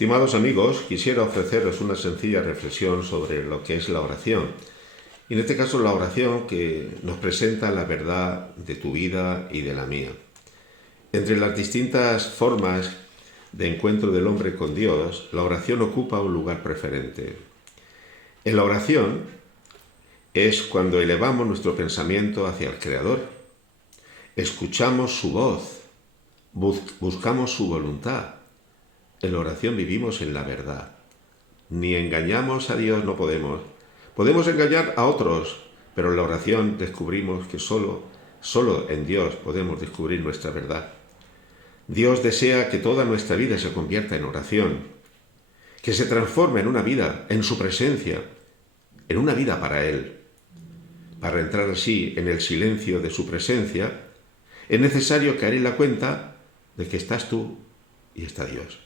Estimados amigos, quisiera ofreceros una sencilla reflexión sobre lo que es la oración. Y en este caso la oración que nos presenta la verdad de tu vida y de la mía. Entre las distintas formas de encuentro del hombre con Dios, la oración ocupa un lugar preferente. En la oración es cuando elevamos nuestro pensamiento hacia el Creador, escuchamos su voz, buscamos su voluntad. En la oración vivimos en la verdad. Ni engañamos a Dios no podemos. Podemos engañar a otros, pero en la oración descubrimos que solo en Dios podemos descubrir nuestra verdad. Dios desea que toda nuestra vida se convierta en oración, que se transforme en una vida en su presencia, en una vida para Él. Para entrar así en el silencio de su presencia, es necesario caer en la cuenta de que estás tú y está Dios.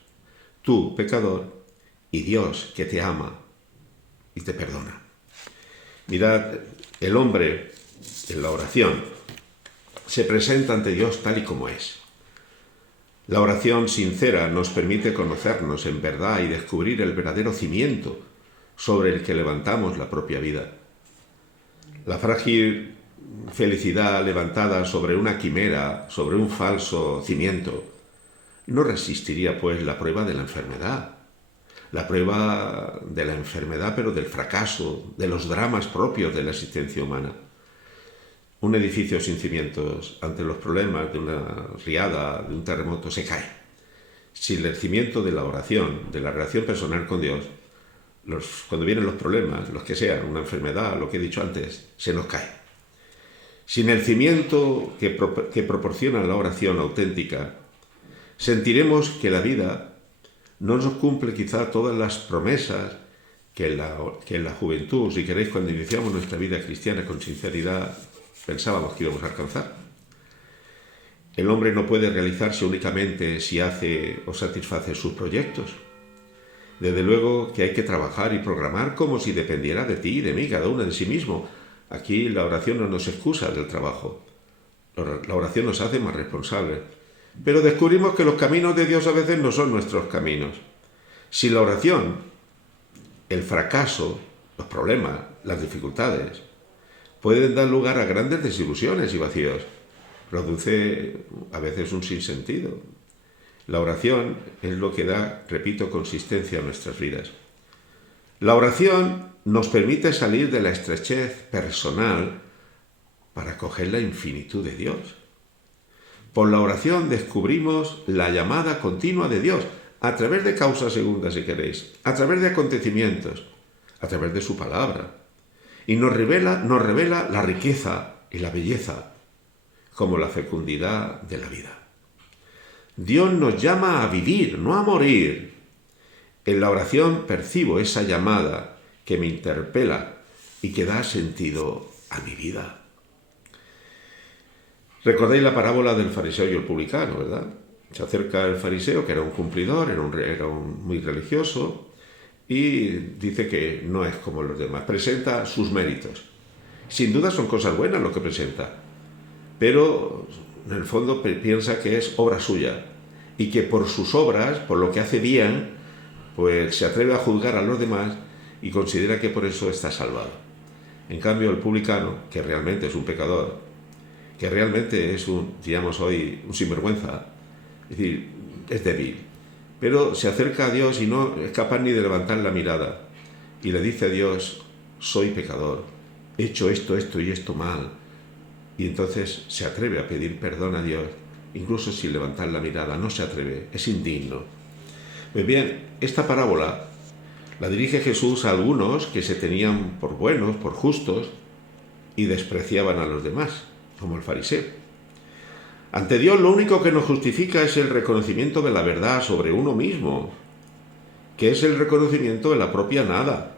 Tú, pecador, y Dios que te ama y te perdona. Mirad, el hombre en la oración se presenta ante Dios tal y como es. La oración sincera nos permite conocernos en verdad y descubrir el verdadero cimiento sobre el que levantamos la propia vida. La frágil felicidad levantada sobre una quimera, sobre un falso cimiento, no resistiría pues la prueba de la enfermedad. La prueba de la enfermedad, pero del fracaso, de los dramas propios de la existencia humana. Un edificio sin cimientos, ante los problemas de una riada, de un terremoto, se cae. Sin el cimiento de la oración, de la relación personal con Dios, cuando vienen los problemas, los que sean, una enfermedad, lo que he dicho antes, se nos cae. Sin el cimiento que proporciona la oración auténtica, sentiremos que la vida no nos cumple quizá todas las promesas que en la juventud, si queréis, cuando iniciamos nuestra vida cristiana con sinceridad, pensábamos que íbamos a alcanzar. El hombre no puede realizarse únicamente si hace o satisface sus proyectos. Desde luego que hay que trabajar y programar como si dependiera de ti y de mí, cada uno de sí mismo. Aquí la oración no nos excusa del trabajo. La oración nos hace más responsables. Pero descubrimos que los caminos de Dios a veces no son nuestros caminos. Si la oración, el fracaso, los problemas, las dificultades, pueden dar lugar a grandes desilusiones y vacíos, produce a veces un sinsentido. La oración es lo que da, repito, consistencia a nuestras vidas. La oración nos permite salir de la estrechez personal para acoger la infinitud de Dios. Por la oración descubrimos la llamada continua de Dios, a través de causas segundas, si queréis, a través de acontecimientos, a través de su palabra. Y nos revela la riqueza y la belleza, como la fecundidad de la vida. Dios nos llama a vivir, no a morir. En la oración percibo esa llamada que me interpela y que da sentido a mi vida. Recordáis la parábola del fariseo y el publicano, ¿verdad? Se acerca el fariseo, que era un cumplidor, era muy religioso, y dice que no es como los demás. Presenta sus méritos. Sin duda son cosas buenas lo que presenta, pero en el fondo piensa que es obra suya y que por sus obras, por lo que hace bien, pues se atreve a juzgar a los demás y considera que por eso está salvado. En cambio, el publicano, que realmente es un pecador, que realmente es digamos hoy, un sinvergüenza, es decir, es débil, pero se acerca a Dios y no es capaz ni de levantar la mirada y le dice a Dios: soy pecador, he hecho esto y esto mal, y entonces se atreve a pedir perdón a Dios, incluso sin levantar la mirada, no se atreve, es indigno. Pues bien, esta parábola la dirige Jesús a algunos que se tenían por buenos, por justos, y despreciaban a los demás, como el fariseo. Ante Dios lo único que nos justifica es el reconocimiento de la verdad sobre uno mismo, que es el reconocimiento de la propia nada,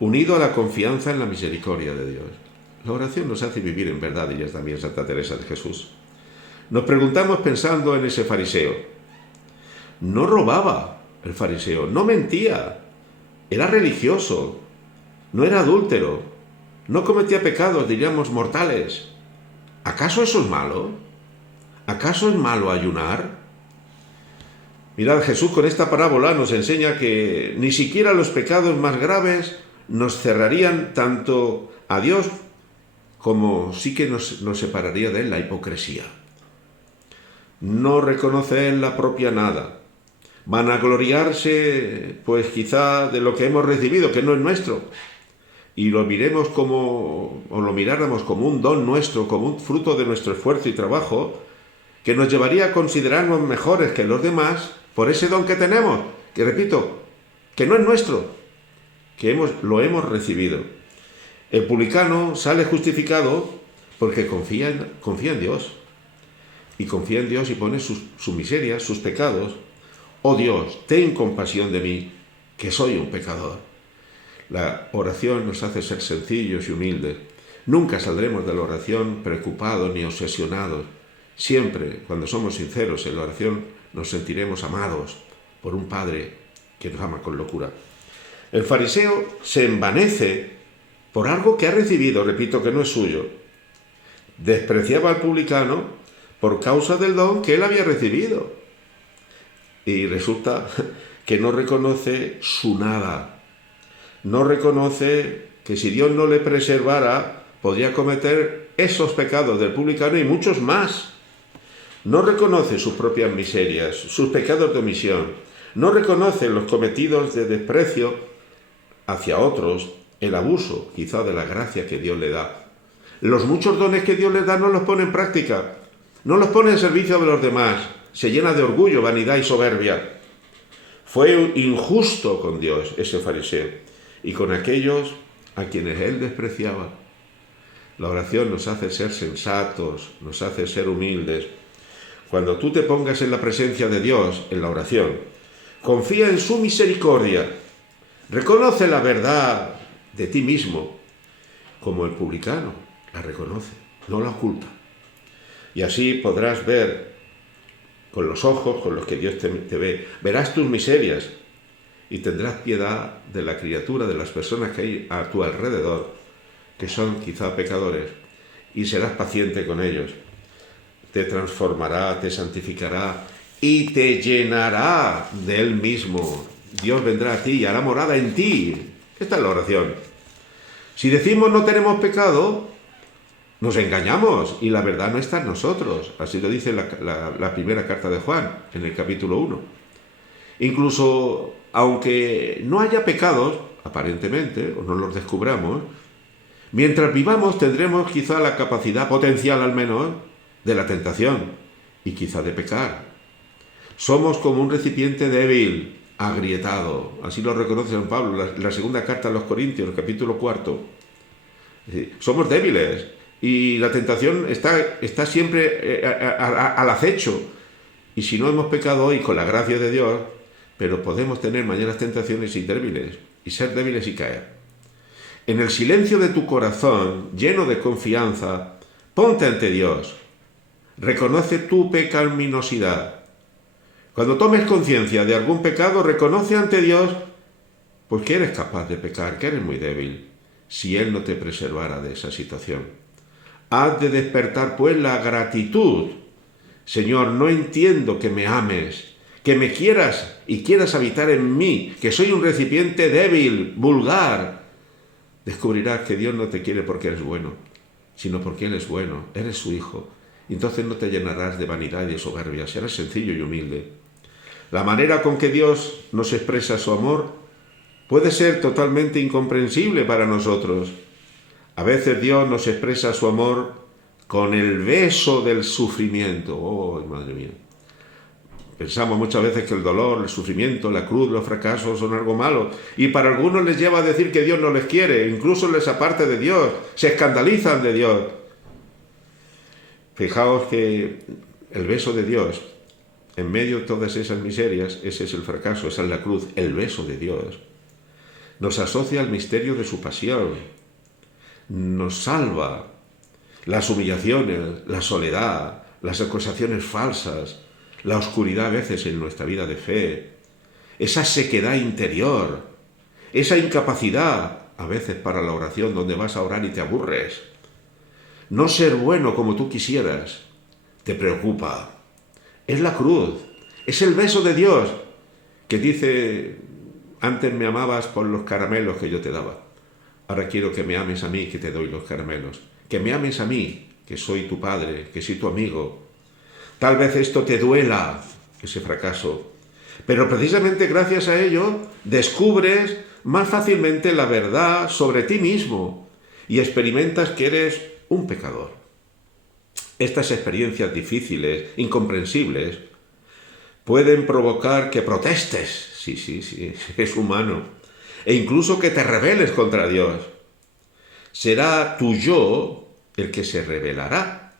unido a la confianza en la misericordia de Dios. La oración nos hace vivir en verdad, diría también Santa Teresa de Jesús. Nos preguntamos pensando en ese fariseo. No robaba el fariseo, no mentía, era religioso, no era adúltero, no cometía pecados, diríamos, mortales. ¿Acaso eso es malo? ¿Acaso es malo ayunar? Mirad, Jesús con esta parábola nos enseña que ni siquiera los pecados más graves nos cerrarían tanto a Dios como sí que nos separaría de Él la hipocresía. No reconocer la propia nada, vanagloriarse pues quizá de lo que hemos recibido, que no es nuestro, y lo miremos como, o lo miráramos como un don nuestro, como un fruto de nuestro esfuerzo y trabajo, que nos llevaría a considerarnos mejores que los demás por ese don que tenemos, que repito, que no es nuestro, que lo hemos recibido. El publicano sale justificado porque confía en Dios, y confía en Dios y pone sus miserias, sus pecados. Oh Dios, ten compasión de mí, que soy un pecador. La oración nos hace ser sencillos y humildes. Nunca saldremos de la oración preocupados ni obsesionados. Siempre, cuando somos sinceros en la oración, nos sentiremos amados por un Padre que nos ama con locura. El fariseo se envanece por algo que ha recibido, repito, que no es suyo. Despreciaba al publicano por causa del don que él había recibido. Y resulta que no reconoce su nada. No reconoce que si Dios no le preservara, podría cometer esos pecados del publicano y muchos más. No reconoce sus propias miserias, sus pecados de omisión. No reconoce los cometidos de desprecio hacia otros, el abuso quizá de la gracia que Dios le da. Los muchos dones que Dios le da no los pone en práctica, no los pone en servicio de los demás, se llena de orgullo, vanidad y soberbia. Fue injusto con Dios ese fariseo y con aquellos a quienes él despreciaba. La oración nos hace ser sensatos, nos hace ser humildes. Cuando tú te pongas en la presencia de Dios, en la oración, confía en su misericordia, reconoce la verdad de ti mismo, como el publicano la reconoce, no la oculta. Y así podrás ver con los ojos con los que Dios te ve, verás tus miserias y tendrás piedad de la criatura, de las personas que hay a tu alrededor, que son quizá pecadores, y serás paciente con ellos. Te transformará, te santificará y te llenará de Él mismo. Dios vendrá a ti y hará morada en ti. Esta es la oración. Si decimos no tenemos pecado, nos engañamos y la verdad no está en nosotros. Así lo dice la primera carta de Juan, en el capítulo 1. Incluso, aunque no haya pecados, aparentemente, o no los descubramos, mientras vivamos tendremos quizá la capacidad potencial al menos de la tentación y quizá de pecar. Somos como un recipiente débil, agrietado. Así lo reconoce San Pablo en la segunda carta a los Corintios, capítulo 4. Somos débiles y la tentación está siempre al acecho. Y si no hemos pecado hoy con la gracia de Dios, pero podemos tener mañanas tentaciones y ser débiles y caer. En el silencio de tu corazón, lleno de confianza, ponte ante Dios. Reconoce tu pecaminosidad. Cuando tomes conciencia de algún pecado, reconoce ante Dios pues que eres capaz de pecar, que eres muy débil, si Él no te preservara de esa situación. Has de despertar pues la gratitud. Señor, no entiendo que me ames, que me quieras y quieras habitar en mí, que soy un recipiente débil, vulgar. Descubrirás que Dios no te quiere porque eres bueno, sino porque Él es bueno, eres su hijo. Y entonces no te llenarás de vanidad y de soberbia, serás sencillo y humilde. La manera con que Dios nos expresa su amor puede ser totalmente incomprensible para nosotros. A veces Dios nos expresa su amor con el beso del sufrimiento. ¡Oh, madre mía! Pensamos muchas veces que el dolor, el sufrimiento, la cruz, los fracasos son algo malo. Y para algunos les lleva a decir que Dios no les quiere, incluso les aparte de Dios, se escandalizan de Dios. Fijaos que el beso de Dios, en medio de todas esas miserias, ese es el fracaso, esa es la cruz, el beso de Dios, nos asocia al misterio de su pasión, nos salva las humillaciones, la soledad, las acusaciones falsas, la oscuridad a veces en nuestra vida de fe, esa sequedad interior, esa incapacidad a veces para la oración donde vas a orar y te aburres. No ser bueno como tú quisieras te preocupa. Es la cruz, Es el beso de Dios que dice, antes me amabas por los caramelos que yo te daba. Ahora quiero que me ames a mí, que te doy los caramelos. Que me ames a mí, que soy tu padre, que soy tu amigo. Tal vez esto te duela, ese fracaso. Pero precisamente gracias a ello descubres más fácilmente la verdad sobre ti mismo y experimentas que eres un pecador. Estas experiencias difíciles, incomprensibles, pueden provocar que protestes, sí, es humano, e incluso que te rebeles contra Dios. Será tu yo el que se rebelará.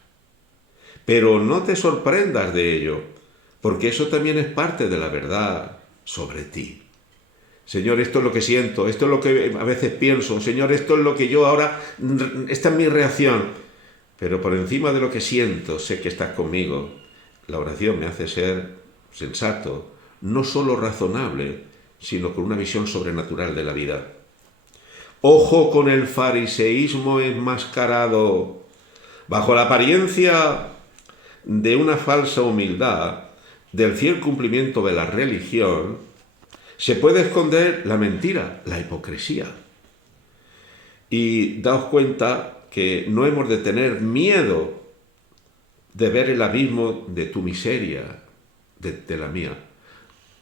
Pero no te sorprendas de ello, porque eso también es parte de la verdad sobre ti. Señor, esto es lo que siento, esto es lo que a veces pienso, Señor, esto es lo que yo ahora, esta es mi reacción. Pero por encima de lo que siento, sé que estás conmigo. La oración me hace ser sensato, no solo razonable, sino con una visión sobrenatural de la vida. Ojo con el fariseísmo enmascarado. Bajo la apariencia de una falsa humildad, del fiel cumplimiento de la religión, se puede esconder la mentira, la hipocresía. Y daos cuenta que no hemos de tener miedo de ver el abismo de tu miseria, de la mía.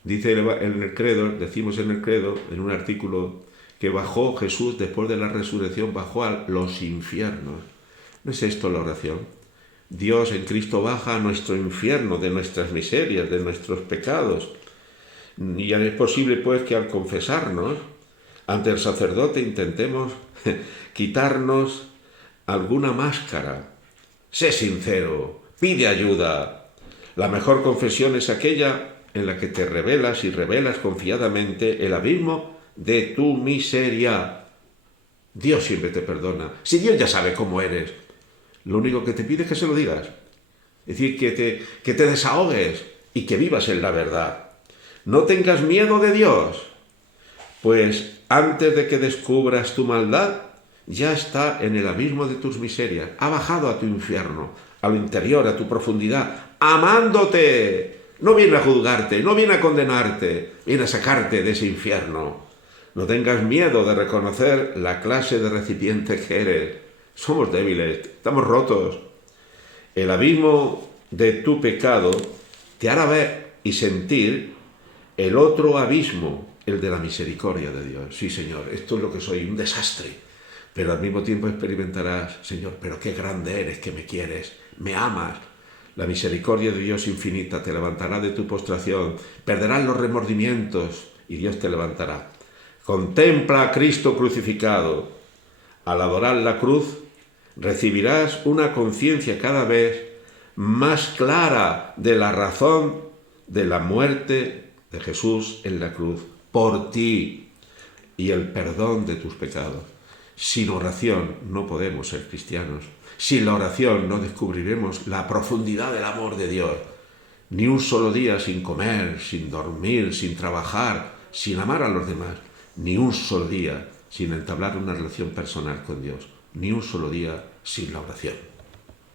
Dice en el credo, decimos en el credo, en un artículo, que bajó Jesús después de la resurrección, bajó a los infiernos. ¿No es esto la oración? Dios en Cristo baja a nuestro infierno, de nuestras miserias, de nuestros pecados. Y es posible pues que al confesarnos ante el sacerdote intentemos quitarnos alguna máscara. Sé sincero, pide ayuda. La mejor confesión es aquella en la que te revelas y revelas confiadamente el abismo de tu miseria. Dios siempre te perdona. Si Dios ya sabe cómo eres, lo único que te pide es que se lo digas. Es decir, que te desahogues y que vivas en la verdad. No tengas miedo de Dios, pues antes de que descubras tu maldad, ya está en el abismo de tus miserias. Ha bajado a tu infierno, a lo interior, a tu profundidad, amándote. No viene a juzgarte, no viene a condenarte, viene a sacarte de ese infierno. No tengas miedo de reconocer la clase de recipiente que eres. Somos débiles, estamos rotos. El abismo de tu pecado te hará ver y sentir el otro abismo, el de la misericordia de Dios. Sí, Señor, esto es lo que soy, un desastre. Pero al mismo tiempo experimentarás, Señor, pero qué grande eres, que me quieres, me amas. La misericordia de Dios infinita te levantará de tu postración, perderás los remordimientos y Dios te levantará. Contempla a Cristo crucificado. Al adorar la cruz, recibirás una conciencia cada vez más clara de la razón de la muerte de Jesús en la cruz por ti y el perdón de tus pecados. Sin oración no podemos ser cristianos. Sin la oración no descubriremos la profundidad del amor de Dios. Ni un solo día sin comer, sin dormir, sin trabajar, sin amar a los demás. Ni un solo día sin entablar una relación personal con Dios. Ni un solo día sin la oración.